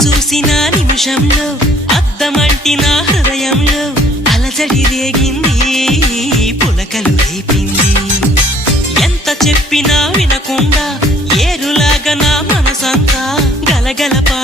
చూసిన నిమిషంలో అద్దమంటి నా హృదయంలో అలజడి రేగింది, పులకలు రేపింది. ఎంత చెప్పినా వినకుండా ఏరులాగా నా మనసంతా గలగల